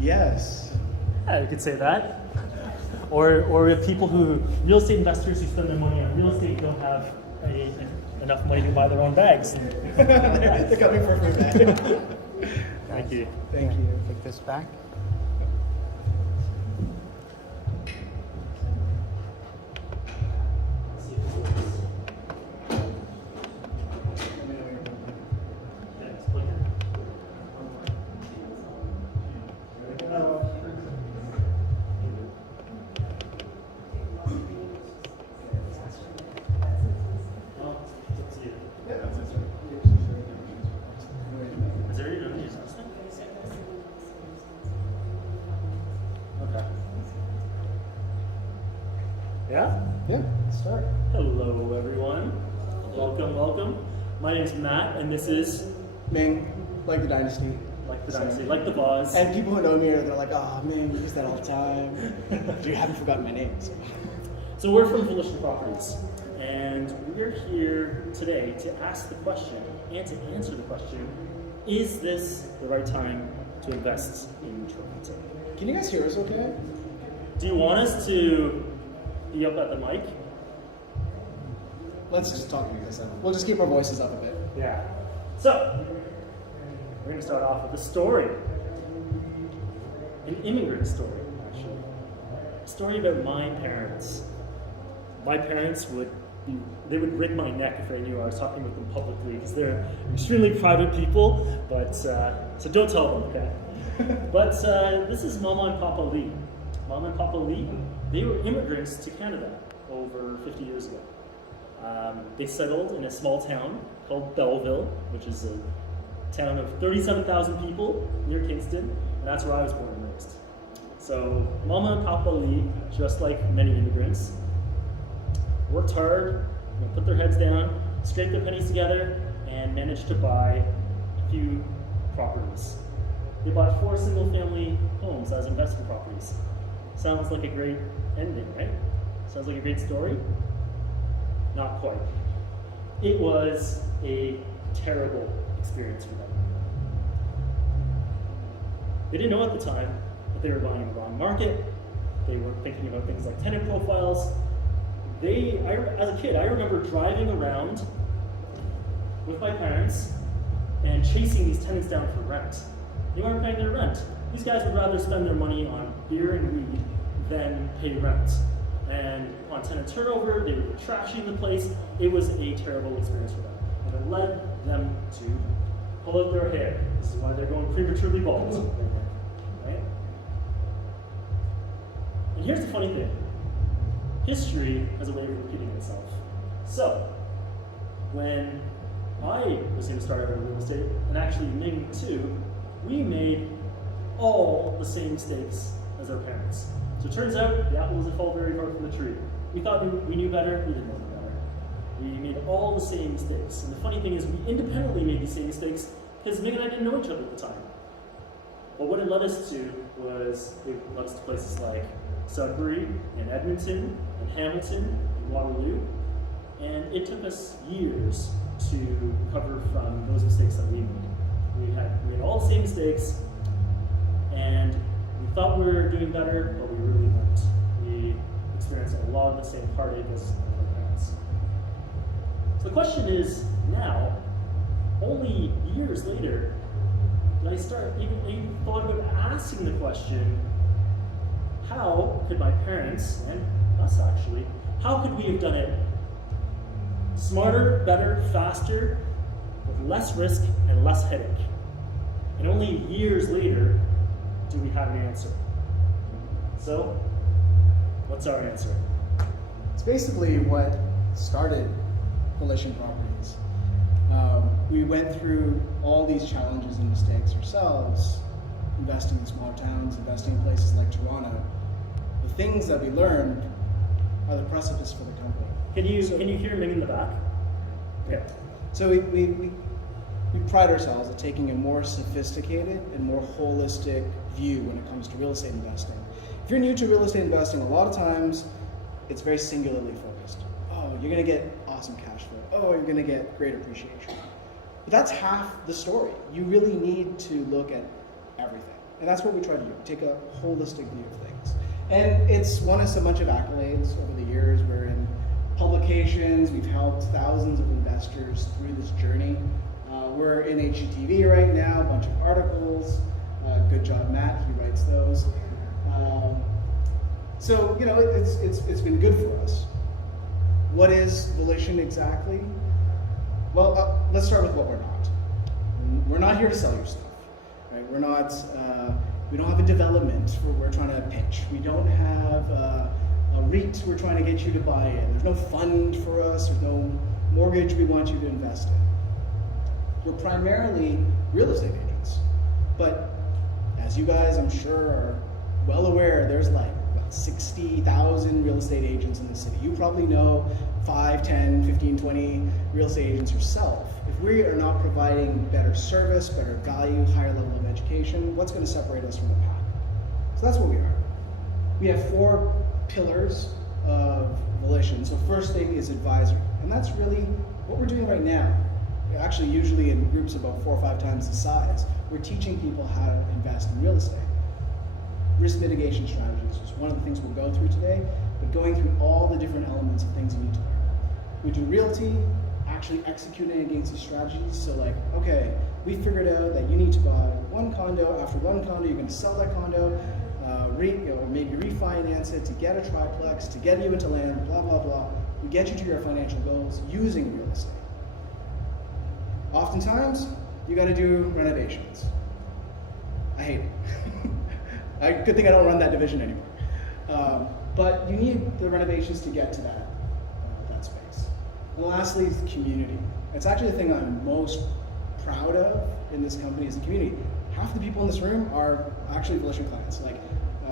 Yes. Yeah, you could say that. Or we have people real estate investors who spend their money on real estate don't have enough money to buy their own bags. They're coming for free bag. Thank you. Thank you. Take this back. Is there even any assessment? Okay. Yeah? Yeah, let's start. Hello, everyone. Welcome, welcome. My name's Matt, and this is Ming, like the dynasty. Like the Dynasty, like the Vaz. And people who know me, they're like, oh, Ming, you use that all the time. You haven't forgotten my name. So we're from Volition Properties, and we're here today to ask the question and to answer the question, is this the right time to invest in Toronto? Can you guys hear us okay? Do you want us to be up at the mic? Let's just talk like this. We'll just keep our voices up a bit. Yeah. So, we're going to start off with a story. An immigrant story, actually. A story about my parents. My parents would wring my neck if they knew I was talking with them publicly, because they're extremely private people, but, so don't tell them, okay? But this is Mama and Papa Lee. Mama and Papa Lee, they were immigrants to Canada over 50 years ago. They settled in a small town called Belleville, which is a town of 37,000 people near Kingston, and that's where I was born and raised. So Mama and Papa Lee, just like many immigrants, worked hard, put their heads down, scraped their pennies together, and managed to buy a few properties. They bought 4 single-family homes as investment properties. Sounds like a great ending, right? Sounds like a great story? Not quite. It was a terrible experience for them. They didn't know at the time that they were buying in the wrong market. They weren't thinking about things like tenant profiles. As a kid, I remember driving around with my parents and chasing these tenants down for rent. They weren't paying their rent. These guys would rather spend their money on beer and weed than pay rent. And on tenant turnover, they were trashing the place. It was a terrible experience for them. And it led them to pull out their hair. This is why they're going prematurely bald. Right? And here's the funny thing. History has a way of repeating itself. So, when I was going to start out in real estate, and actually Ming too, we made all the same mistakes as our parents. So it turns out the apple doesn't fall very far from the tree. We thought we knew better, we didn't know better. We made all the same mistakes. And the funny thing is we independently made these same mistakes because Ming and I didn't know each other at the time. But what it led us to was, it led us to places like Sudbury and Edmonton and Hamilton and Waterloo. And it took us years to recover from those mistakes that we made. We made all the same mistakes, and we thought we were doing better, but we really weren't. We experienced a lot of the same heartache as our parents. So the question is, now, only years later, did I even thought about asking the question, how could my parents, and us actually, how could we have done it smarter, better, faster, with less risk and less headache? And only years later do we have an answer. So, what's our answer? It's basically what started Volition Properties. We went through all these challenges and mistakes ourselves, investing in smaller towns, investing in places like Toronto. The things that we learned are the precipice for the company. Can you hear Ming in the back? Yeah. So we pride ourselves at taking a more sophisticated and more holistic view when it comes to real estate investing. If you're new to real estate investing, a lot of times it's very singularly focused. Oh, you're going to get awesome cash flow. Oh, you're going to get great appreciation. But that's half the story. You really need to look at everything. And that's what we try to do, take a holistic view of things. And it's won us a bunch of accolades over the years. We're in publications, we've helped thousands of investors through this journey. We're in HGTV right now, a bunch of articles. Good job, Matt, he writes those. So, you know, it's been good for us. What is Volition exactly? Well, let's start with what we're not. We're not here to sell your stuff, right? We're not, we don't have a development we're trying to pitch. We don't have a REIT we're trying to get you to buy in. There's no fund for us, there's no mortgage we want you to invest in. We're primarily real estate agents, but as you guys, I'm sure, are well aware, there's like 60,000 real estate agents in the city. You probably know 5, 10, 15, 20 real estate agents yourself. If we are not providing better service, better value, higher level of education, what's going to separate us from the pack? So that's what we are. We have 4 pillars of Volition. So first thing is advisory, and that's really what we're doing right now. Actually, usually in groups about 4 or 5 times the size, we're teaching people how to invest in real estate. Risk mitigation strategies is one of the things we'll go through today, but going through all the different elements of things you need to learn. We do realty, actually executing against these strategies. So like, okay, we figured out that you need to buy 1 condo. After 1 condo, you're going to sell that condo, or maybe refinance it to get a triplex, to get you into land, blah, blah, blah. We get you to your financial goals using real estate. Oftentimes, you got to do renovations. I hate it. Good thing I don't run that division anymore. But you need the renovations to get to that space. And lastly, is community. It's actually the thing I'm most proud of in this company is the community. Half the people in this room are actually Volition clients. Like,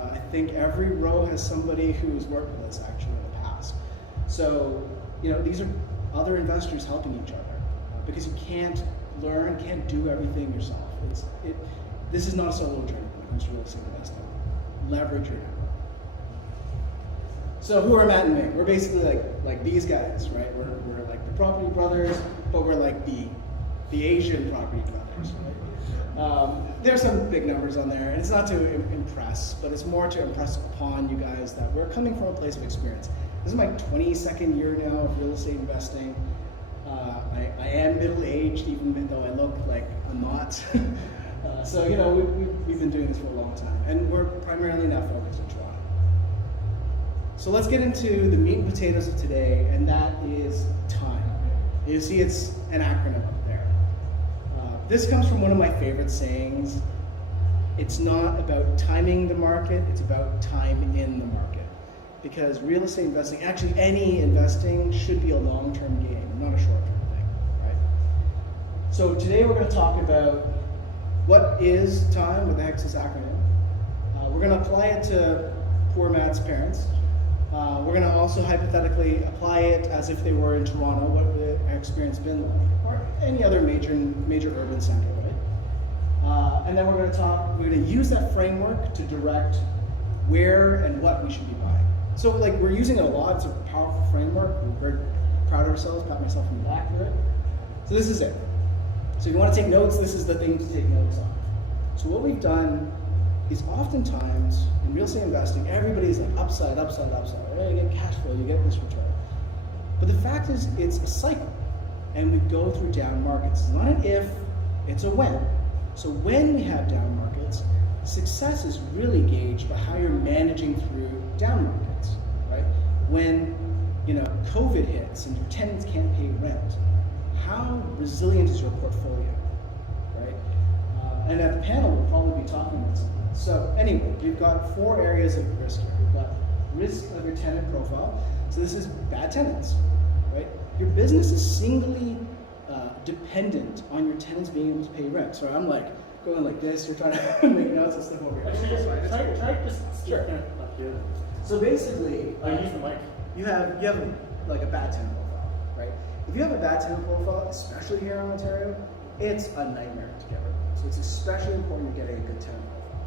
I think every row has somebody who's worked with us actually in the past. So, you know, these are other investors helping each other because you can't learn, can't do everything yourself. This is not a solo journey when it comes to real estate investing. Leverage your network. So who are Matt and Ming? We're basically like these guys, right? We're like the property brothers, but we're like the Asian property brothers, right? There's some big numbers on there, and it's not to impress, but it's more to impress upon you guys that we're coming from a place of experience. This is my 22nd year now of real estate investing. I am middle-aged, even though I look like I'm not. So, you know, we've been doing this for a long time, and we're primarily now focused in Toronto. So let's get into the meat and potatoes of today, and that is time. You see it's an acronym up there. This comes from one of my favorite sayings. It's not about timing the market, it's about time in the market. Because real estate investing, actually any investing, should be a long-term game, not a short-term thing, right? So today we're going to talk about what is time, what the heck is this acronym. We're going to apply it to poor Matt's parents. We're going to also hypothetically apply it as if they were in Toronto, what would their experience been like, or any other major urban center, right? And then we're going to use that framework to direct where and what we should be buying. So like we're using it a lot, it's a powerful framework, we're very proud of ourselves, pat myself on the back for it. So this is it. So if you want to take notes, this is the thing to take notes on. So what we've done is oftentimes in real estate investing, everybody's like upside, right? You get cash flow, you get this return. But the fact is, it's a cycle, and we go through down markets. It's not an if, it's a when. So when we have down markets, success is really gauged by how you're managing through down markets, right? When, you know, COVID hits and your tenants can't pay rent, how resilient is your portfolio, right? And at the panel, we'll probably be talking about something. So anyway, we've got 4 areas of risk here. We've got risk of your tenant profile. So this is bad tenants, right? Your business is singly dependent on your tenants being able to pay rent. So I'm like going like this, you're trying to make notes and stuff over here. Can I just Sure. up here? So basically, Use the mic. you have like a bad tenant profile, right? If you have a bad tenant profile, especially here in Ontario, it's a nightmare to get rid of. So it's especially important to get a good tenant profile.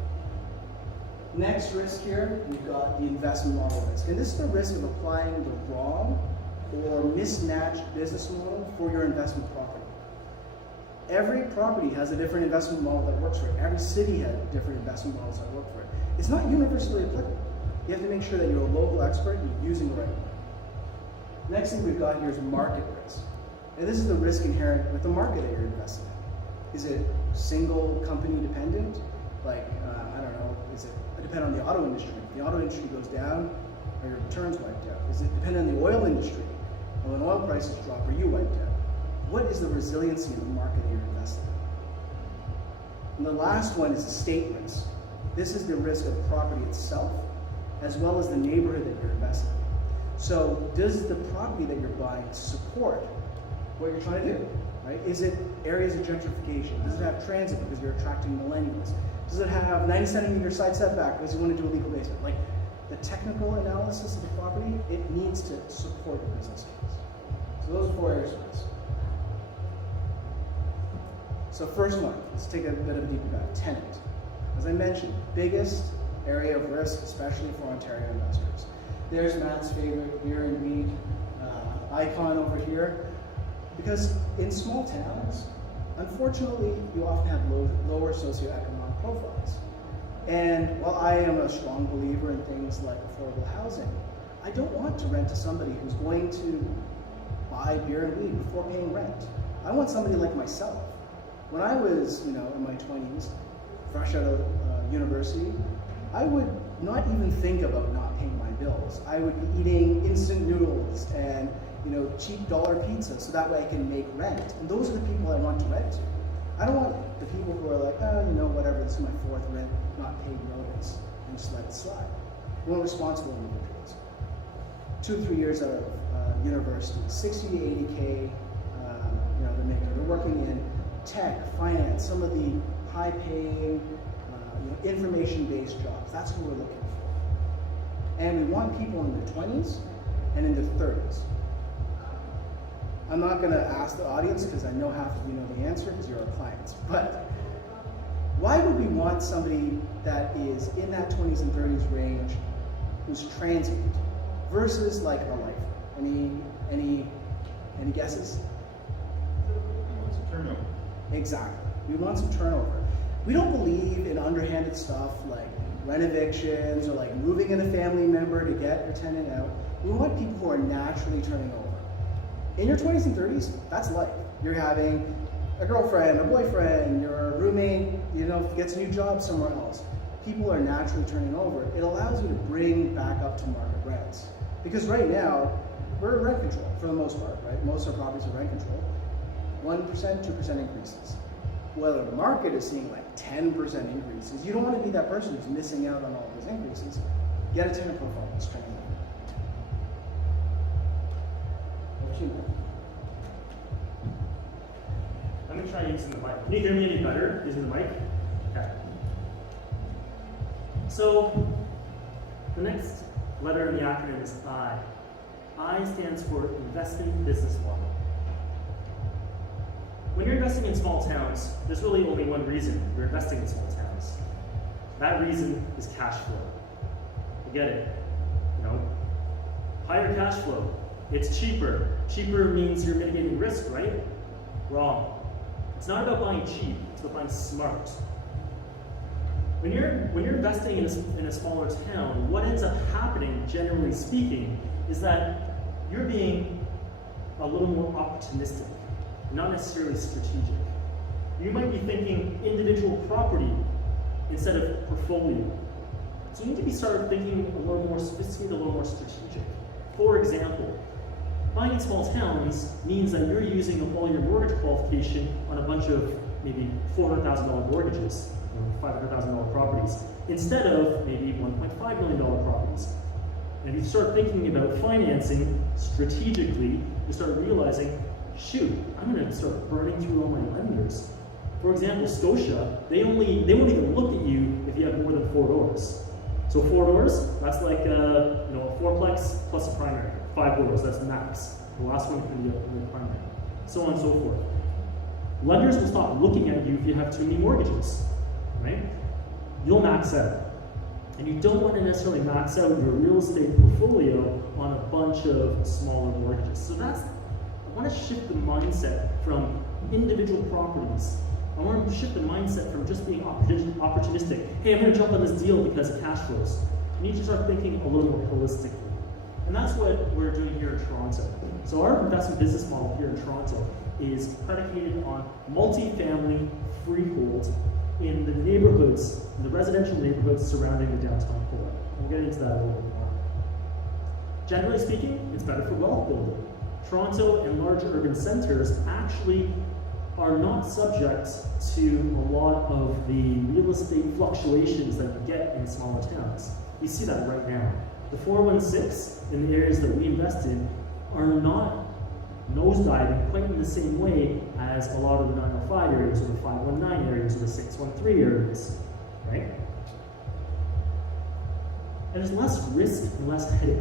Next risk here, we've got the investment model risk. And this is the risk of applying the wrong or mismatched business model for your investment property. Every property has a different investment model that works for it. Every city has different investment models that work for it. It's not universally applicable. You have to make sure that you're a local expert and you're using the right one. Next thing we've got here is market risk. And this is the risk inherent with the market that you're investing in. Is it single company dependent? Like, I don't know, is it depend on the auto industry? If the auto industry goes down, are your returns wiped out? Is it depend on the oil industry? And when oil prices drop, are you wiped out? What is the resiliency in the market that you're investing in? And the last one is estate risk. This is the risk of the property itself, as well as the neighborhood that you're investing in. So does the property that you're buying support what you're trying to do, right? Is it areas of gentrification? Does it have transit because you're attracting millennials? Does it have 90 centimeter side setback because you want to do a legal basement? Like the technical analysis of the property, it needs to support the business case. So those are 4 areas of risk. So first one, let's take a bit of a deeper dive. Tenant. As I mentioned, biggest area of risk, especially for Ontario investors. There's Matt's favorite beer and weed icon over here. Because in small towns, unfortunately, you often have lower socioeconomic profiles. And while I am a strong believer in things like affordable housing, I don't want to rent to somebody who's going to buy beer and weed before paying rent. I want somebody like myself. When I was, in my 20s, fresh out of university, I would not even think about not paying my bills. I would be eating instant noodles and cheap dollar pizza so that way I can make rent. And those are the people I want to rent to. I don't want the people who are like, whatever, this is my 4th rent, not paid notice, and just let it slide. We're responsible individuals. 2 or 3 years out of university, 60 to 80K, they're making. They're working in tech, finance, some of the high-paying, information-based jobs. That's what we're looking for. And we want people in their 20s and in their 30s. I'm not going to ask the audience because I know half of you know the answer because you're our clients. But why would we want somebody that is in that 20s and 30s range who's transient versus like a lifer? Any guesses? It's a turnover. Exactly. We want some turnover. We don't believe in underhanded stuff like rent evictions or like moving in a family member to get a tenant out. We want people who are naturally turning over. In your 20s and 30s, that's life. You're having a girlfriend, a boyfriend, your roommate, gets a new job somewhere else. People are naturally turning over. It allows you to bring back up to market rents. Because right now, we're rent control for the most part, right? Most of our properties are rent control. 1%, 2% increases. Well, the market is seeing like 10% increases. You don't want to be that person who's missing out on all those increases. Get a tenant profile that's turning over. I'm going to try using the mic. Can you hear me any better using the mic? Okay. So, the next letter in the acronym is I. I stands for Investing Business Model. When you're investing in small towns, there's really only one reason you're investing in small towns. That reason is cash flow. You get it? Higher cash flow. It's cheaper. Cheaper means you're mitigating risk, right? Wrong. It's not about buying cheap, it's about buying smart. When you're investing in a smaller town, what ends up happening, generally speaking, is that you're being a little more opportunistic, not necessarily strategic. You might be thinking individual property instead of portfolio. So you need to start thinking a little more sophisticated, a little more strategic. For example, buying in small towns means that you're using all your mortgage qualification on a bunch of maybe $400,000 mortgages, $500,000 properties, instead of maybe $1.5 million properties. And if you start thinking about financing strategically, you start realizing, shoot, I'm going to start burning through all my lenders. For example, Scotia, they won't even look at you if you have more than 4 doors. So 4 doors, that's like a fourplex plus a primary. 5 doors, that's max. The last one can be a primary. So on and so forth. Lenders will stop looking at you if you have too many mortgages, right? You'll max out. And you don't want to necessarily max out your real estate portfolio on a bunch of smaller mortgages. So I want to shift the mindset from individual properties. I want to shift the mindset from just being opportunistic. Hey, I'm going to jump on this deal because of cash flows. You need to start thinking a little more holistically. And that's what we're doing here in Toronto. So our investment business model here in Toronto is predicated on multi-family freehold in the neighborhoods, in the residential neighborhoods surrounding the downtown core. We'll get into that a little bit more. Generally speaking, it's better for wealth building. Toronto and large urban centers actually are not subject to a lot of the real estate fluctuations that you get in smaller towns. We see that right now. The 416 in the areas that we invest in are not nosediving quite in the same way as a lot of the 905 areas or the 519 areas or the 613 areas, right? And there's less risk and less headache.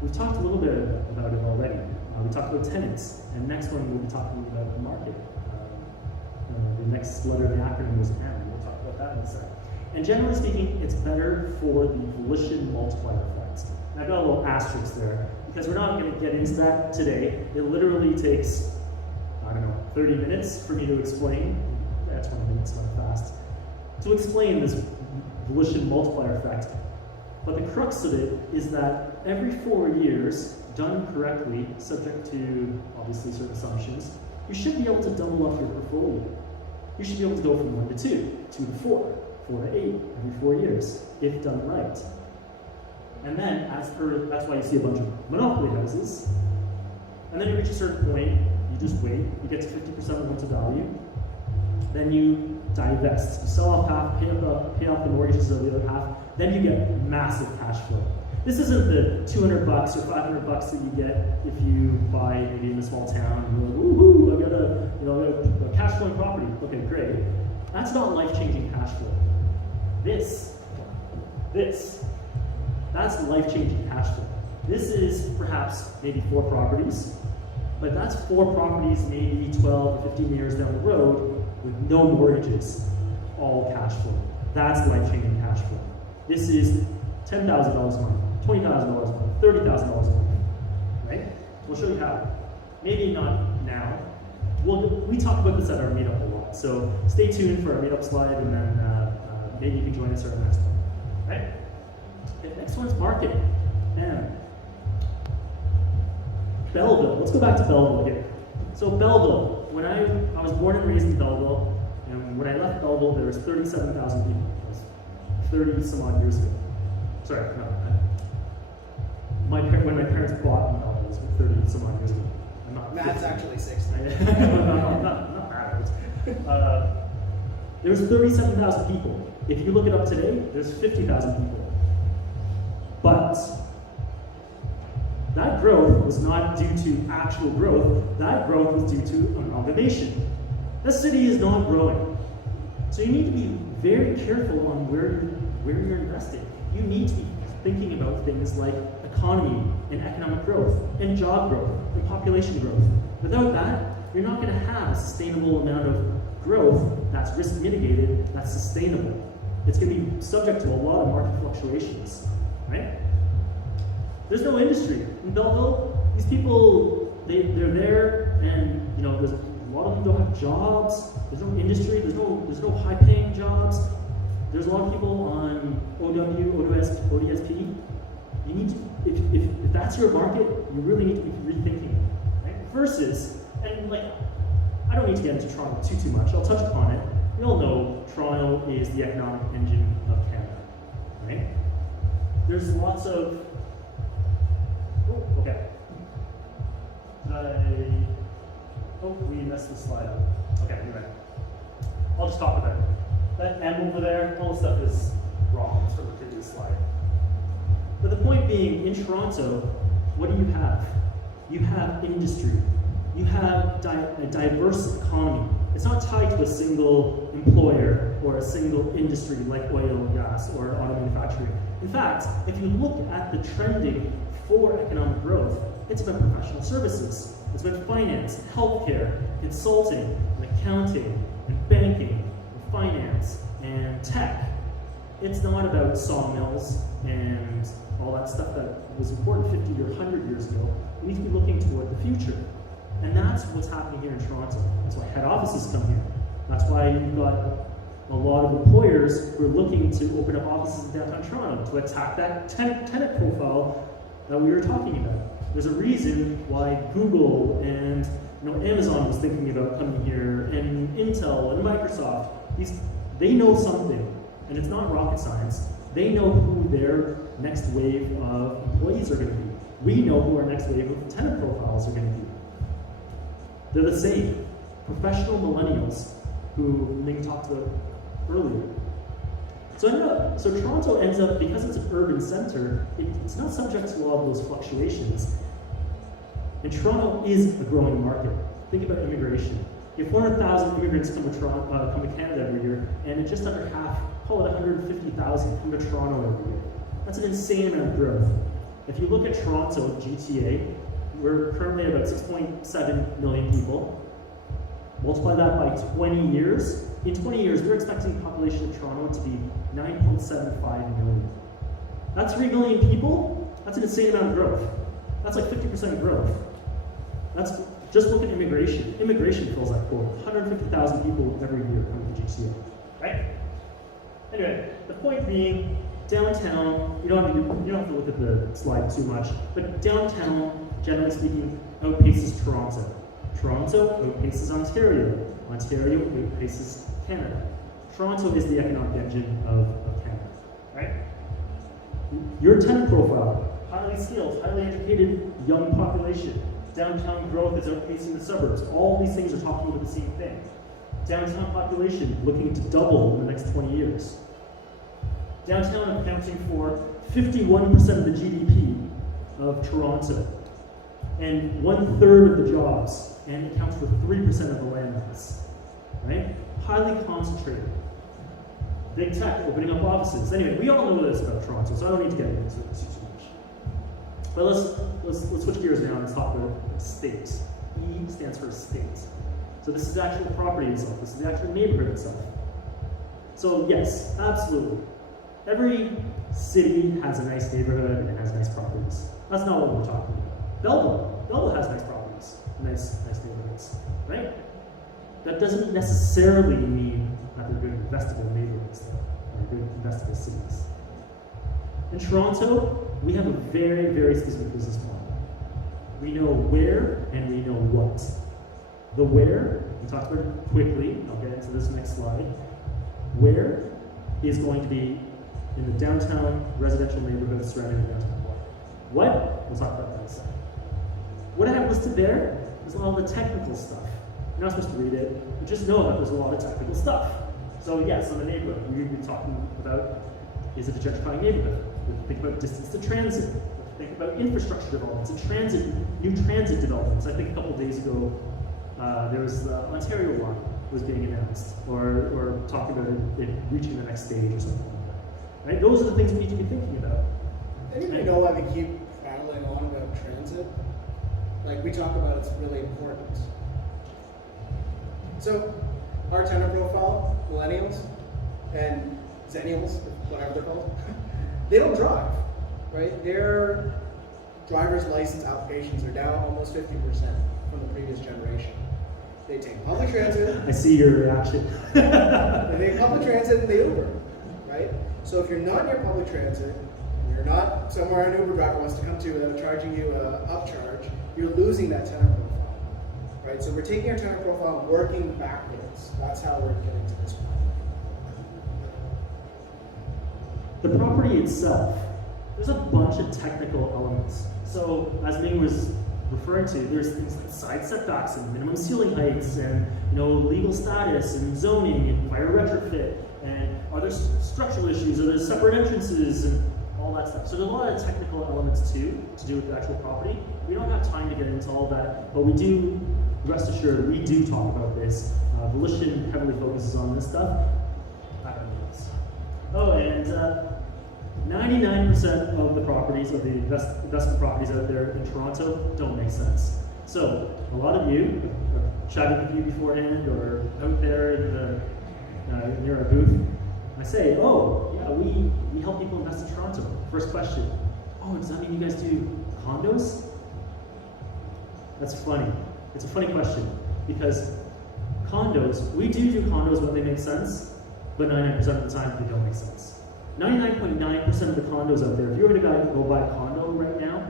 We've talked a little bit about it already. We talked about tenants, and next one we'll be talking about the market. The next letter of the acronym was M. We'll talk about that in a second. And generally speaking, it's better for the volition multiplier effect. And I've got a little asterisk there, because we're not going to get into that today. It literally takes, 30 minutes for me to explain. 20 minutes went fast. To explain this volition multiplier effect. But the crux of it is that every 4 years, done correctly, subject to obviously certain assumptions, you should be able to double up your portfolio. You should be able to go from 1 to 2, 2 to 4, 4 to 8 every 4 years, if done right. And then, that's why you see a bunch of monopoly houses. And then you reach a certain point, you just wait, you get to 50% of loan to value, then you divest. You sell off half, pay off the mortgages of the other half, then you get massive cash flow. This isn't the $200 or $500 that you get if you buy maybe in a small town and you're like, woohoo, I got a cash flowing property. Okay, great. That's not life-changing cash flow. That's life-changing cash flow. This is perhaps maybe 4 properties, but that's 4 properties maybe 12 or 15 years down the road with no mortgages, all cash flow. That's life-changing cash flow. This is $10,000 a month, $20,000 a month, $30,000 a month, right? We'll show you how. Maybe not now. We talk about this at our meetup a lot, so stay tuned for our meetup slide, and then maybe you can join us at our next one, right? Okay, next one's market. Belleville. Let's go back to Belleville here. So Belleville, when I was born and raised in Belleville, and when I left Belleville, there was 37,000 people. That was 30 some odd years ago. Sorry, no. When my parents bought me, it was 30 some odd years ago. That's actually 60. not that. There was 37,000 people. If you look it up today, there's 50,000 people. But that growth was not due to actual growth. That growth was due to amalgamation. The city is not growing. So you need to be very careful on where you're investing. You need to be thinking about things like economy and economic growth and job growth and population growth. Without that, you're not going to have a sustainable amount of growth that's risk mitigated, that's sustainable. It's going to be subject to a lot of market fluctuations, right? There's no industry. In Belleville, these people, they're there, and there's a lot of them don't have jobs. There's no industry. There's no high-paying jobs. There's a lot of people on ODSP. You need to, if that's your market, you really need to be rethinking it, right? Versus, and I don't need to get into Toronto too much. I'll touch upon it. We all know Toronto is the economic engine of Canada, right? There's lots of. Okay. We messed the slide up. Okay, you're right. I'll just talk about it. That M over there, all the stuff is wrong. It's from the previous slide. But the point being, in Toronto, what do you have? You have industry. You have a diverse economy. It's not tied to a single employer or a single industry like oil and gas or auto manufacturing. In fact, if you look at the trending for economic growth, it's about professional services. It's about finance, healthcare, consulting, and accounting, and banking, and finance, and tech. It's not about sawmills and all that stuff that was important 50 or 100 years ago. We need to be looking toward the future. And that's what's happening here in Toronto. That's why head offices come here. That's why you've got a lot of employers who are looking to open up offices in downtown Toronto to attack that tenant profile that we were talking about. There's a reason why Google and Amazon was thinking about coming here, and Intel and Microsoft. They know something, and it's not rocket science. They know who their next wave of employees are going to be. We know who our next wave of tenant profiles are going to be. They're the same. Professional millennials who Ming talked about earlier. So Toronto ends up, because it's an urban center, it's not subject to a lot of those fluctuations. And Toronto is a growing market. Think about immigration. You have 400,000 immigrants come to Canada every year, and just under half, call it 150,000, come to Toronto every year. That's an insane amount of growth. If you look at Toronto, GTA, we're currently at about 6.7 million people. Multiply that by 20 years. In 20 years, we're expecting the population of Toronto to be 9.75 million. That's 3 million people. That's an insane amount of growth. That's like 50% growth. Just look at immigration. Immigration fills that quota. 150,000 people every year come to GTA, right? Anyway, the point being, downtown, you don't have to look at the slide too much, but downtown, generally speaking, outpaces Toronto. Toronto outpaces Ontario. Ontario outpaces Canada. Toronto is the economic engine of Canada, right? Your tenant profile, highly skilled, highly educated, young population. Downtown growth is outpacing the suburbs. All these things are talking about the same thing. Downtown population looking to double in the next 20 years. Downtown accounting for 51% of the GDP of Toronto, and 1/3 of the jobs, and accounts for 3% of the land mass, right? Highly concentrated. Big tech opening up offices. Anyway, we all know this about Toronto, so I don't need to get into it too much. But let's switch gears now and talk about state. E stands for state. So this is the actual property itself. This is the actual neighborhood itself. So yes, absolutely. Every city has a nice neighborhood and it has nice properties. That's not what we're talking about. Belleville has nice properties, nice neighborhoods, right? That doesn't necessarily mean that they're good investable neighborhoods, though, or good investable cities. In Toronto, we have a very, very specific business model. We know where and we know what. The where, we talked about it quickly, I'll get into this next slide. Where is going to be in the downtown residential neighborhoods surrounding the downtown core. What? We'll talk about that in a second. What I have listed there is all the technical stuff. You're not supposed to read it, but just know that there's a lot of technical stuff. So yes, in the neighborhood, we've been talking about, is it a gentrifying neighborhood? We have to think about distance to transit. We have to think about infrastructure developments and new transit developments. I think a couple of days ago, there was the Ontario line was being announced, or talking about it reaching the next stage or something like that. Right? Those are the things we need to be thinking about. Anybody know why we keep battling on about transit? Like, we talk about it's really important. So, our tenant profile, millennials and zennials, whatever they're called, they don't drive, right? Their driver's license applications are down almost 50% from the previous generation. They take public transit. I see your reaction. They take public transit and they Uber, right? So if you're not near public transit, and you're not somewhere an Uber driver wants to come to without charging you an upcharge, you're losing that tenant profile, right? So we're taking our tenant profile and working backwards. That's how we're getting to this point. The property itself, there's a bunch of technical elements. So as Ming was referring to, there's things like side setbacks and minimum ceiling heights and legal status and zoning and fire retrofit, and are there structural issues, are there separate entrances and all that stuff. So there's a lot of technical elements too to do with the actual property. We don't have time to get into all that, but we do, rest assured, we do talk about this. Volition heavily focuses on this stuff. Oh, and 99% of the properties, of the investment properties out there in Toronto don't make sense. So a lot of you, chatting with you beforehand or out there in the, near our booth, I say, oh, yeah, we help people invest in Toronto. First question, oh, does that mean you guys do condos? That's funny. It's a funny question because condos, we do condos when they make sense, but 99% of the time they don't make sense. 99.9% of the condos out there, if you were to go buy a condo right now,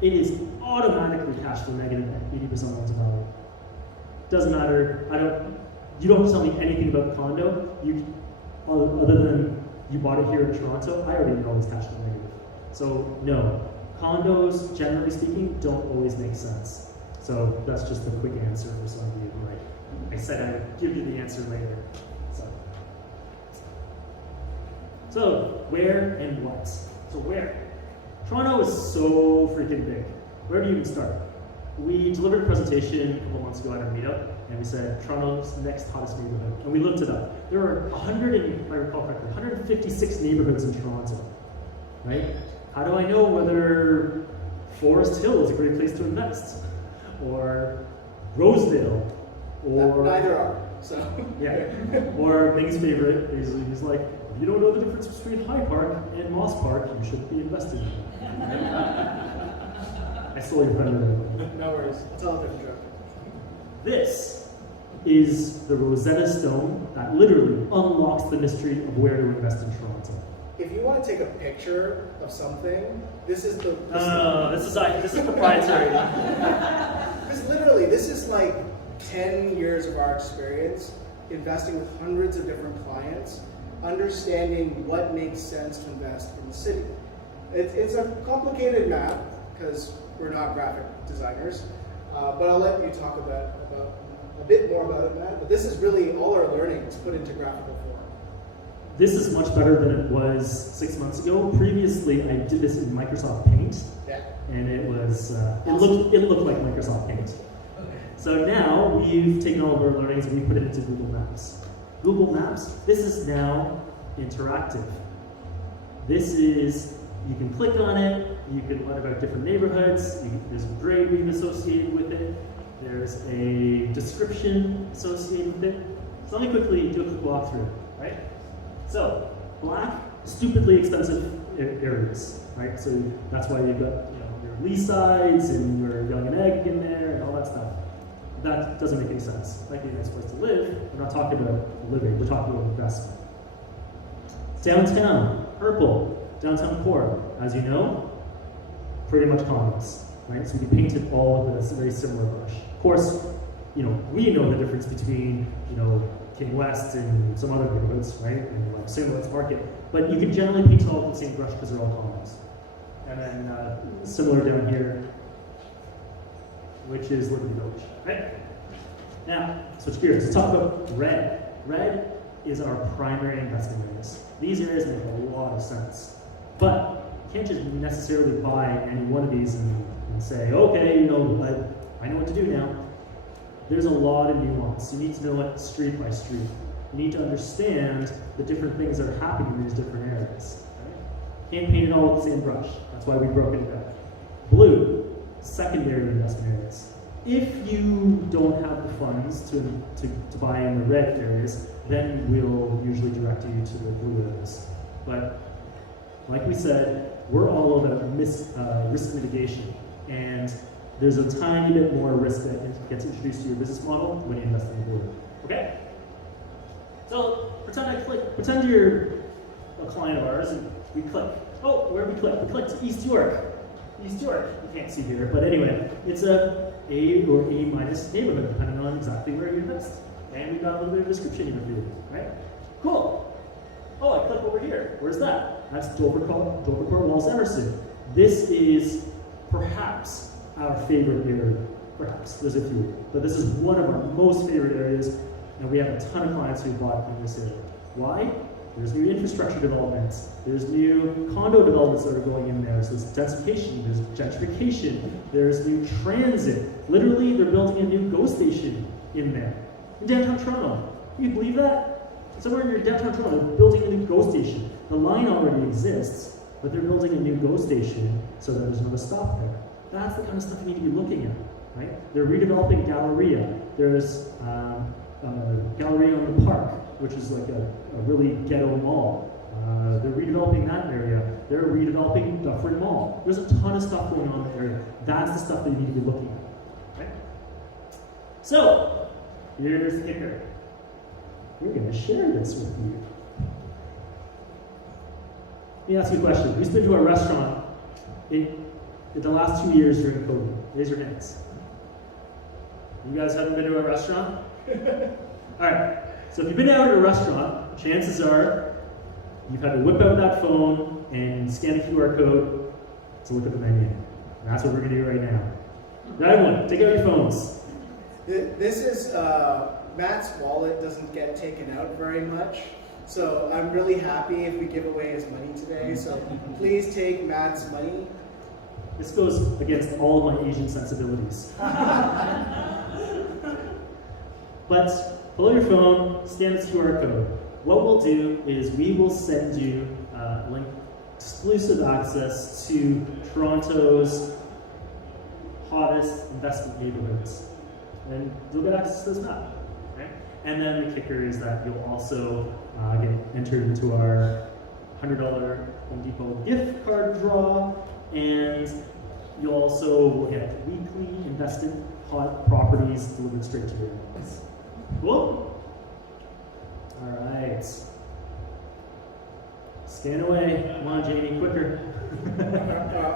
it is automatically cash flow negative at 80% loan to value. Doesn't matter. You don't tell me anything about the condo. Other than you bought it here in Toronto, I already know it's cash flow negative. So no, condos, generally speaking, don't always make sense. So that's just a quick answer for some of you. Right? I said I'd give you the answer later. So where and what? So where? Toronto is so freaking big. Where do you even start? We delivered a presentation a couple months ago at a meetup, and we said Toronto's next hottest neighborhood. And we looked it up. There are 156 neighborhoods in Toronto, right? How do I know whether Forest Hill is a great place to invest? Or Rosedale? Or neither are, so. Yeah. Or Ming's favorite, he's like, if you don't know the difference between High Park and Moss Park, you shouldn't be investing in it. I stole your thunder. No worries. It's all a different joke. This is the Rosetta Stone that literally unlocks the mystery of where to invest in Toronto. If you want to take a picture of something, this is the. This is proprietary. This is like 10 years of our experience investing with hundreds of different clients, understanding what makes sense to invest in the city. It's a complicated map because we're not graphic designers, but I'll let you talk about a bit more about it, Matt. But this is really all our learnings put into graphical form. This is much better than it was 6 months ago. Previously, I did this in Microsoft Paint, and it was it looked like Microsoft Paint. So now we've taken all of our learnings and we put it into Google Maps. Google Maps, this is now interactive. This is, you can click on it, you can learn about different neighborhoods, there's a grading associated with it, there's a description associated with it. So let me quickly do a quick walkthrough, right? So, black, stupidly expensive areas, right? So that's why you've got your Lee sides and your Young and Egg in there and all that stuff. That doesn't make any sense. Like a nice place to live, we're not talking about living, we're talking about investment. Downtown, purple, downtown core, as you know, pretty much condos, right? So we painted all with a very similar brush. Of course, we know the difference between, King West and some other neighborhoods, right? And like St. Louis Market, but you can generally paint it all with the same brush because they're all condos. And then similar down here, which is Liberty Village, right? Now, switch gears. Let's talk about red. Red is our primary investment areas. These areas make a lot of sense, but you can't just necessarily buy any one of these and say, okay, I know what to do now. There's a lot of nuance. You need to know it street by street. You need to understand the different things that are happening in these different areas. Right? Can't paint it all with the same brush. That's why we broke it down. Blue, secondary investment areas. If you don't have the funds to buy in the red areas, then we'll usually direct you to the blue areas. But like we said, we're all about risk mitigation, and there's a tiny bit more risk that gets introduced to your business model when you invest in the blue. Okay? So pretend you're a client of ours, and we click. Oh, where did we click? We clicked East York. East York. You can't see here, but anyway, it's a or A minus neighborhood, depending on exactly where you invest. And we've got a little bit of description here for you, right? Cool. Oh, I click over here. Where's that? That's Dovercourt Walls Emerson. This is perhaps our favorite area. Perhaps. There's a few. But this is one of our most favorite areas, and we have a ton of clients who bought in this area. Why? There's new infrastructure developments. There's new condo developments that are going in there. So there's densification, there's gentrification, there's new transit. Literally, they're building a new GO station in there. In downtown Toronto. Can you believe that? Somewhere in your downtown Toronto, they're building a new GO station. The line already exists, but they're building a new GO station so that there's another stop there. That's the kind of stuff you need to be looking at, right? They're redeveloping Galleria. There's Galleria on the Park, which is like a really ghetto mall. They're redeveloping that area. They're redeveloping Dufferin Mall. There's a ton of stuff going on in the area. That's the stuff that you need to be looking at, right? So, here's the kicker. We're going to share this with you. Let me ask you a question. Who's been to a restaurant in the last 2 years during COVID? Raise your hands. You guys haven't been to a restaurant? Alright, so if you've been out to a restaurant, chances are you've had to whip out that phone and scan a QR code to look at the menu. And that's what we're going to do right now. Right one, take out your phones. This is, Matt's wallet doesn't get taken out very much, so I'm really happy if we give away his money today, so please take Matt's money. This goes against all of my Asian sensibilities. But pull out your phone, scan this QR code. What we'll do is we will send you link exclusive access to Toronto's hottest investment neighborhoods. And you'll get access to this map. Okay? And then the kicker is that you'll also get entered into our $100 Home Depot gift card draw, and you also will get weekly invested hot properties delivered straight to your house. Cool? All right. Scan away. Come on, Jamie, quicker.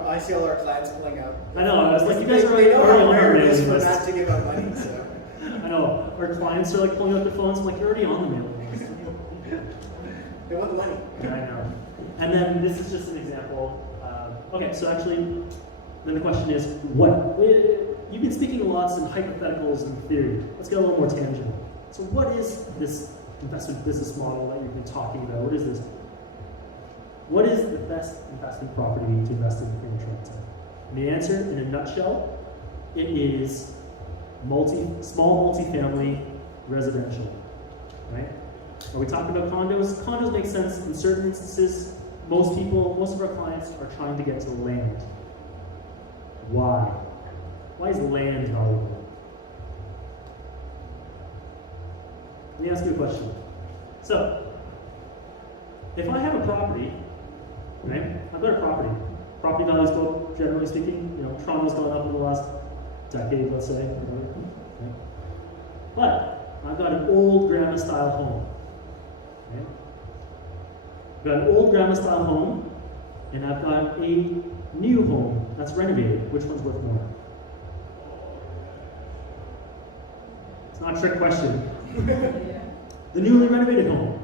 I see all our clients pulling out. I know. I was like, you guys are They know already how on our rare it is mailing for list. Matt to give out money, so. I know. Our clients are like pulling out their phones. I'm like, you're already on the mailing list. They want the money. Yeah, I know. And then this is just an example. Okay, so actually, then the question is, what? You've been speaking a lot in hypotheticals and theory. Let's get a little more tangible. So what is this investment business model that you've been talking about? What is this? What is the best investment property to invest in Toronto? And the answer, in a nutshell, it is small multifamily residential. Right? Are we talking about condos? Condos make sense in certain instances. Most of our clients are trying to get to land. Why? Why is land valuable? Let me ask you a question. So, if I have a property, right? I've got a property. Property values go up, generally speaking. You know, Toronto's gone up in the last decade, let's say. Right? But I've got an old grandma-style home. Okay? I've got an old grandma-style home, and I've got a new home that's renovated. Which one's worth more? It's not a trick question. The newly renovated home.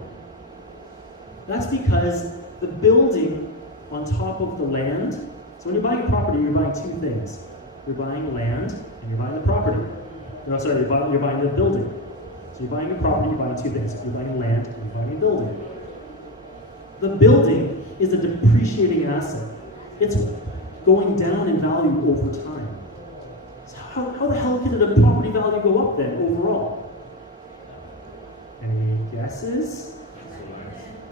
That's because the building on top of the land. So when you're buying a property, you're buying two things. You're buying land and you're buying the property. No, sorry, you're buying the building. So you're buying a property, you're buying two things. You're buying land and you're buying a building. The building is a depreciating asset. It's going down in value over time. So how the hell can the property value go up then overall? Any guesses?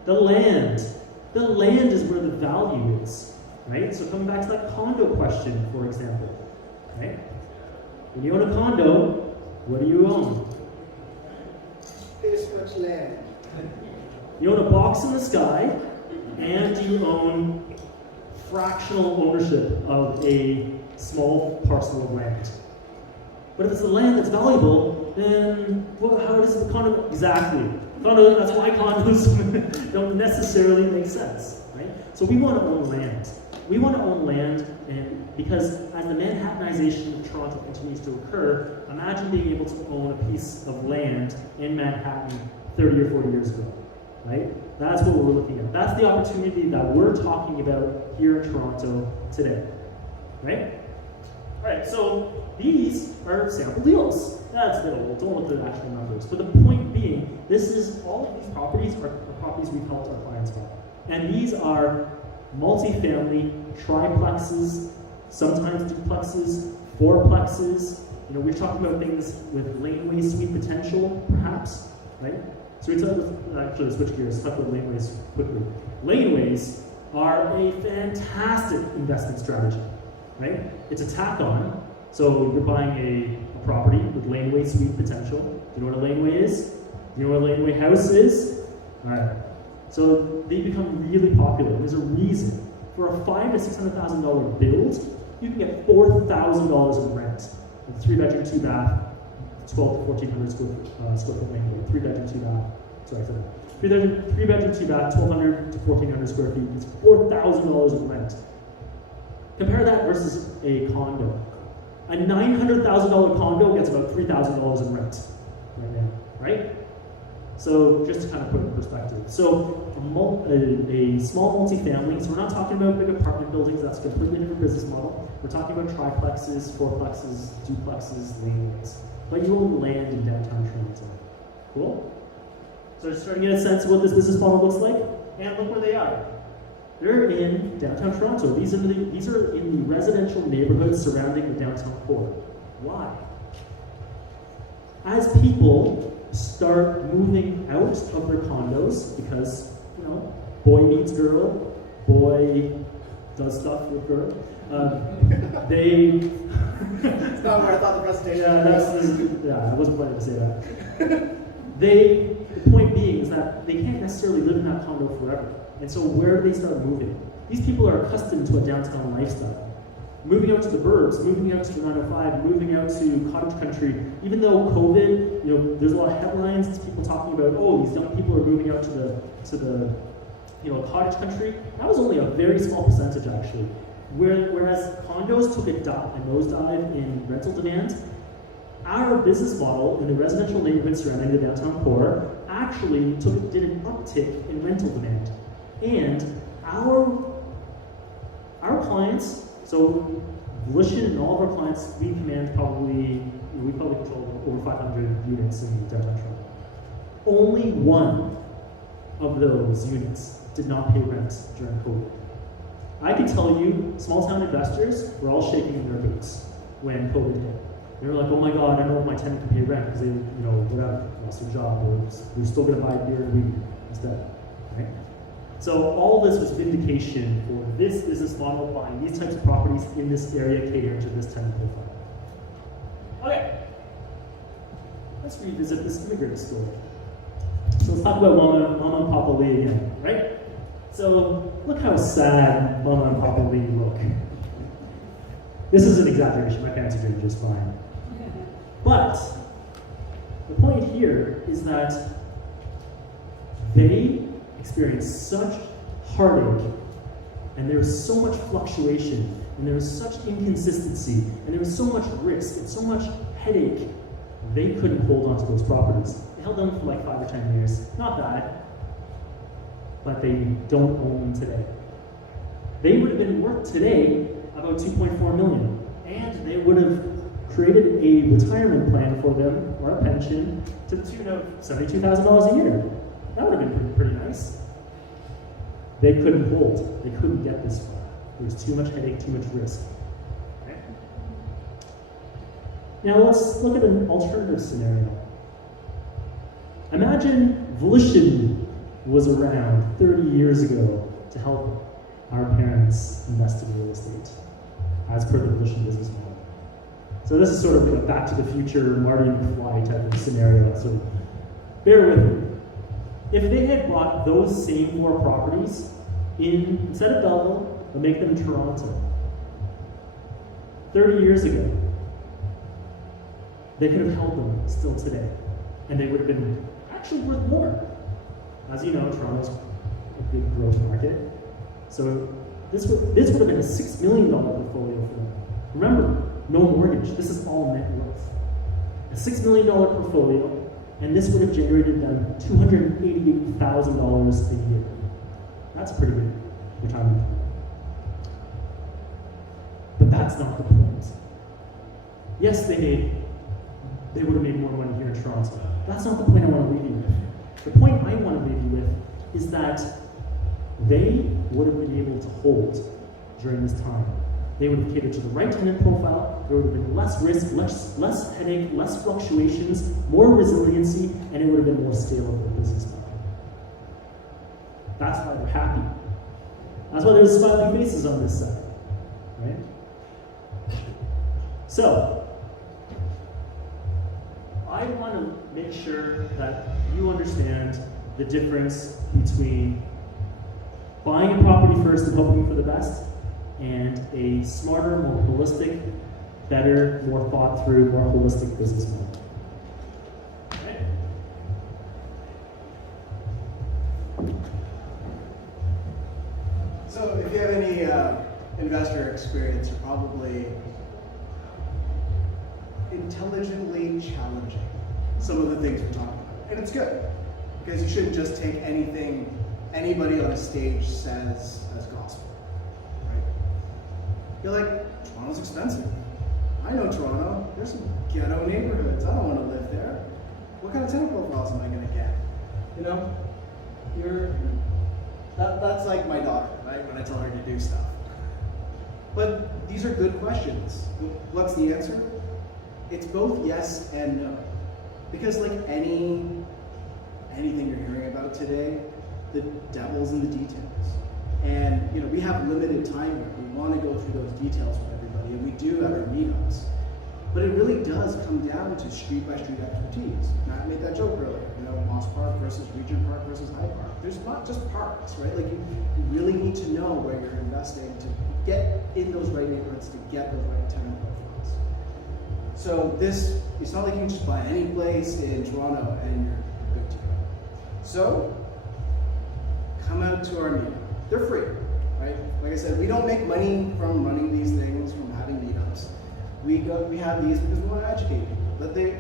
The land. The land is where the value is, right? So coming back to that condo question, for example, right? When you own a condo, what do you own? This much land. You own a box in the sky, and you own fractional ownership of a small parcel of land. But if it's the land that's valuable, then how does the condo... Exactly. Condo, that's why condos don't necessarily make sense, right? So we want to own land. We want to own land, and because as the Manhattanization of Toronto continues to occur, imagine being able to own a piece of land in Manhattan 30 or 40 years ago, right? That's what we're looking at. That's the opportunity that we're talking about here in Toronto today, right? All right, so these are sample deals. That's a bit old, don't look at the actual numbers. But the point being, all of these properties are properties we've helped our clients buy. And these are multifamily, triplexes, sometimes duplexes, fourplexes. You know, we're talking about things with laneway suite potential, perhaps, right? So actually, switch gears, talk about laneways quickly. Laneways are a fantastic investment strategy, right? It's a tack-on. So you're buying a property with laneway suite potential. Do you know what a laneway is? Do you know what a laneway house is? All right. So they become really popular. There's a reason. For a $500,000 to $600,000 build, you can get $4,000 in rent. A 3-bedroom, 2-bath, 12 to 1400 square foot main, 3 bedroom, 2 bath. Sorry, 3 bedroom, 2 bath, 1200 to 1400 square feet. It's $4,000 of rent. Compare that versus a condo. A $900,000 condo gets about $3,000 in rent right now, right? So just to kind of put it in perspective. So a small multifamily, so we're not talking about big apartment buildings, that's a completely different business model. We're talking about triplexes, fourplexes, duplexes, laneways. But you own land in downtown Toronto. Cool? So just starting to get a sense of what this business model looks like, and look where they are. They're in downtown Toronto. These are in the residential neighborhoods surrounding the downtown core. Why? As people start moving out of their condos because, boy meets girl, boy does stuff with girl. It's not where I thought the presentation was. I wasn't planning to say that. The point being is that they can't necessarily live in that condo forever. And so where do they start moving? These people are accustomed to a downtown lifestyle. Moving out to the burbs, moving out to the 905, moving out to cottage country. Even though COVID, there's a lot of headlines, people talking about, these young people are moving out to the cottage country. That was only a very small percentage actually. Whereas condos took a nosedive in rental demand, our business model in the residential neighborhood surrounding the downtown core actually did an uptick in rental demand. And our clients, so Volition and all of our clients, we probably control over 500 units in downtown Toronto. Only one of those units did not pay rent during COVID. I can tell you, small town investors were all shaking in their boots when COVID hit. They were like, oh my God, I know my tenant can pay rent because they, whatever, lost their job, or we're still going to buy beer and weed instead, right? So all this was vindication for this business model, buying these types of properties in this area catering to this tenant profile. Okay, let's revisit this immigrant story. So let's talk about Mama and Papa Lee again, right? So look how sad Mama and Papa Lee look. This is an exaggeration, my parents are doing just fine. But the point here is that they experienced such heartache, and there was so much fluctuation, and there was such inconsistency, and there was so much risk and so much headache, they couldn't hold on to those properties. They held them for like 5 or 10 years. Not bad, but they don't own them today. They would have been worth today about $2.4 million, and they would have created a retirement plan for them, or a pension, to the tune of $72,000 a year. That would have been pretty nice. They couldn't hold. They couldn't get this far. There was too much headache, too much risk. Okay? Now let's look at an alternative scenario. Imagine Volition was around 30 years ago to help our parents invest in real estate, as per the Volition business model. So this is sort of a Back to the Future, Marty McFly type of scenario, so bear with me. If they had bought those same 4 properties instead of Belleville, but make them Toronto, 30 years ago, they could have held them still today, and they would have been actually worth more. As you know, Toronto's a big growth market, so this would have been a $6 million portfolio for them. Remember, no mortgage. This is all net worth. A $6 million portfolio, and this would have generated them $288,000 a year. That's pretty good retirement. But that's not the point. Yes, they would have made more money here in Toronto. That's not the point I want to leave you with. The point I want to leave you with is that they would have been able to hold during this time. They would have catered to the right tenant profile, there would have been less risk, less headache, less fluctuations, more resiliency, and it would have been more scalable business model. That's why they're happy. That's why there's smiling faces on this side, right? So, I want to make sure that you understand the difference between buying a property first and hoping for the best, and a smarter, more holistic, better, more thought through, more holistic business model. So if you have any investor experience, you're probably intelligently challenging some of the things we're talking about. And it's good, because you shouldn't just take anything anybody on a stage says as gospel, right? You're like, Toronto's expensive. I know Toronto. There's some ghetto neighborhoods. I don't want to live there. What kind of tenant profiles am I going to get? You know, that's like my daughter, right? When I tell her to do stuff. But these are good questions. What's the answer? It's both yes and no. Because like anything you're hearing about today, the devil's in the details. And you know, we have limited time here. We want to go through those details with everybody, and we do at our meetups. But it really does come down to street by street expertise. Matt made that joke earlier, you know, Moss Park versus Regent Park versus Hyde Park. There's not just parks, right? Like you really need to know where you're investing to get in those right neighborhoods, to get those right tenant profiles. So it's not like you can just buy any place in Toronto and you're good to go. So come out to our meetup. They're free, right? Like I said, we don't make money from running these things, from having meetups. We have these because we want to educate people that they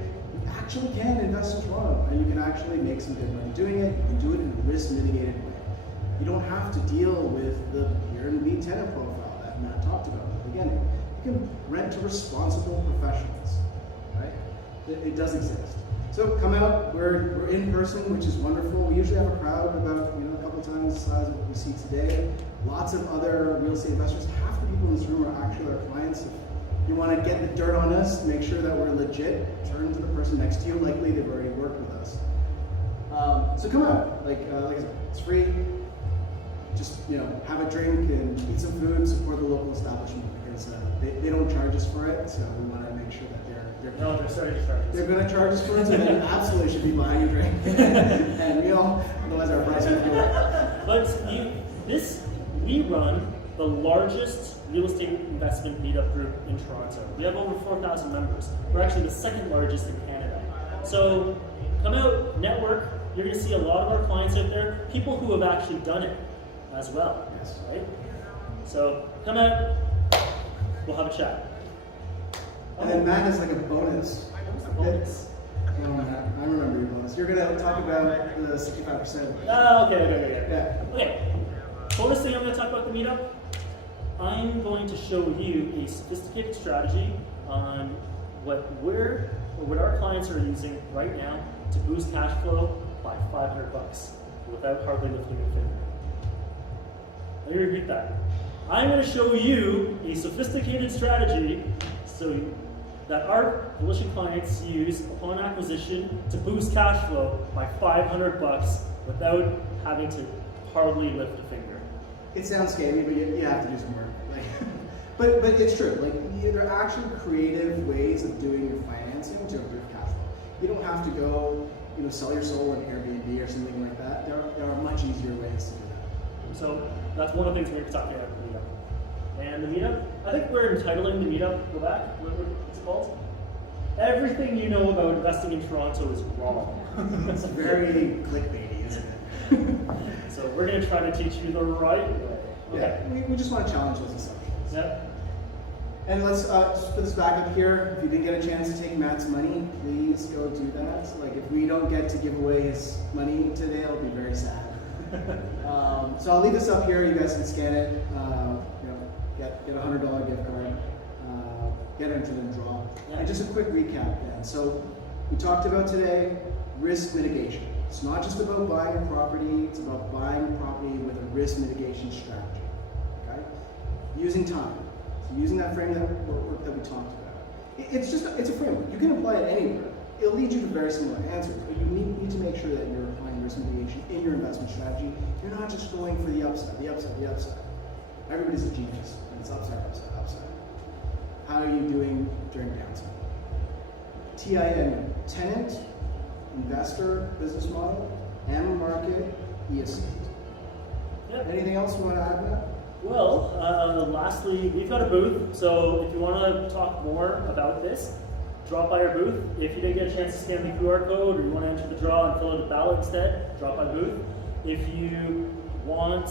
actually can invest in Toronto, and you can actually make some good money doing it. You can do it in a risk mitigated way. You don't have to deal with the Airbnb tenant profile that Matt talked about at the beginning. You can rent to responsible professionals, right? It does exist. So come out. We're in person, which is wonderful. We usually have a crowd about a couple times the size of what we see today. Lots of other real estate investors. Half the people in this room are actually our clients. If you want to get the dirt on us, make sure that we're legit, turn to the person next to you. Likely they've already worked with us. So come out. Like I said, it's free. Just have a drink and eat some food. Support the local establishment because they don't charge us for it. So we want to make sure that they're starting to charge us. They're going to charge us for it, so they absolutely should be buying a drink. And otherwise our price would go up. But we run the largest real estate investment meetup group in Toronto. We have over 4,000 members. We're actually the second largest in Canada. So come out, network. You're going to see a lot of our clients out there, people who have actually done it as well. Yes. Right? So come out, we'll have a chat. And then Matt has like a bonus. Bonus. Oh, Matt, I remember your bonus. You're going to talk about the 65%. Oh, okay. Yeah. Okay. Bonus thing I'm going to talk about the meetup. I'm going to show you a sophisticated strategy on what our clients are using right now to boost cash flow by $500 without hardly lifting a finger. Let me repeat that. I'm going to show you a sophisticated strategy that our Volition clients use upon acquisition to boost cash flow by $500 without having to hardly lift a finger. It sounds scary, but you have to do some work. But it's true. There are actually creative ways of doing your financing to improve cash flow. You don't have to go, sell your soul in Airbnb or something like that. There are much easier ways to do that. So that's one of the things we're going to be talking about in the meetup. And the meetup, I think we're entitling the meetup, go back, what's it called? Everything you know about investing in Toronto is wrong. It's very clickbaity, isn't it? So we're going to try to teach you the right way. Okay. Yeah, we just want to challenge those assumptions. Yeah. And let's just put this back up here. If you didn't get a chance to take Matt's money, please go do that. If we don't get to give away his money today, I'll be very sad. So I'll leave this up here. You guys can scan it. Get a $100 gift card. Get into the draw. Yeah. And just a quick recap then. So we talked about today risk mitigation. It's not just about buying a property. It's about buying a property with a risk mitigation strategy. Okay? Using time. So using that framework that we talked about. It's a framework. You can apply it anywhere. It'll lead you to very similar answers, but you need to make sure that you're applying risk mitigation in your investment strategy. You're not just going for the upside. Everybody's a genius, and it's upside. How are you doing during downside? T.I.M.E, tenant, investor, business model, M market, E estate. Yep. Anything else you want to add to that? Well, lastly, we've got a booth, so if you want to talk more about this, drop by our booth. If you didn't get a chance to scan the QR code or you want to enter the draw and fill out a ballot instead, drop by booth. If you want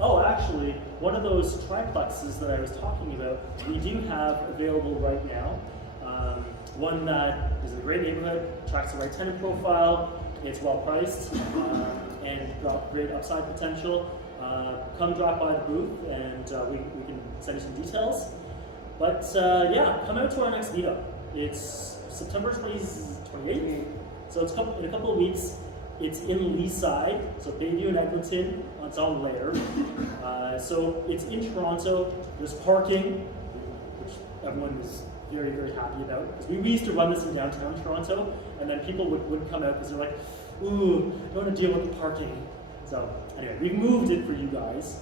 Oh, actually, one of those triplexes that I was talking about, we do have available right now. One that is in a great neighborhood, attracts the right tenant profile, it's well priced, and got great upside potential. Come drop by the booth and we can send you some details. But yeah, come out to our next meetup. It's September 28th, so it's in a couple of weeks. It's in Leaside, so Bayview and Eglinton, it's on Lair. So it's in Toronto. There's parking, which everyone is very, very happy about. Because we used to run this in downtown Toronto, and then people would come out because they're like, ooh, I don't want to deal with the parking. So anyway, we've moved it for you guys.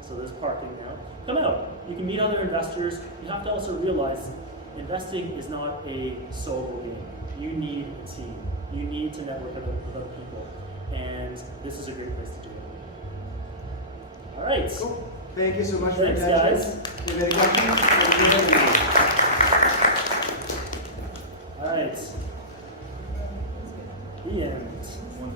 So there's parking now. Come out. You can meet other investors. You have to also realize investing is not a solo game. You need a team. You need to network with other people. And this is a great place to do it. All right. Cool. Thank you so much for your Thanks, attention. guys. If you have any questions, All right. The end. One.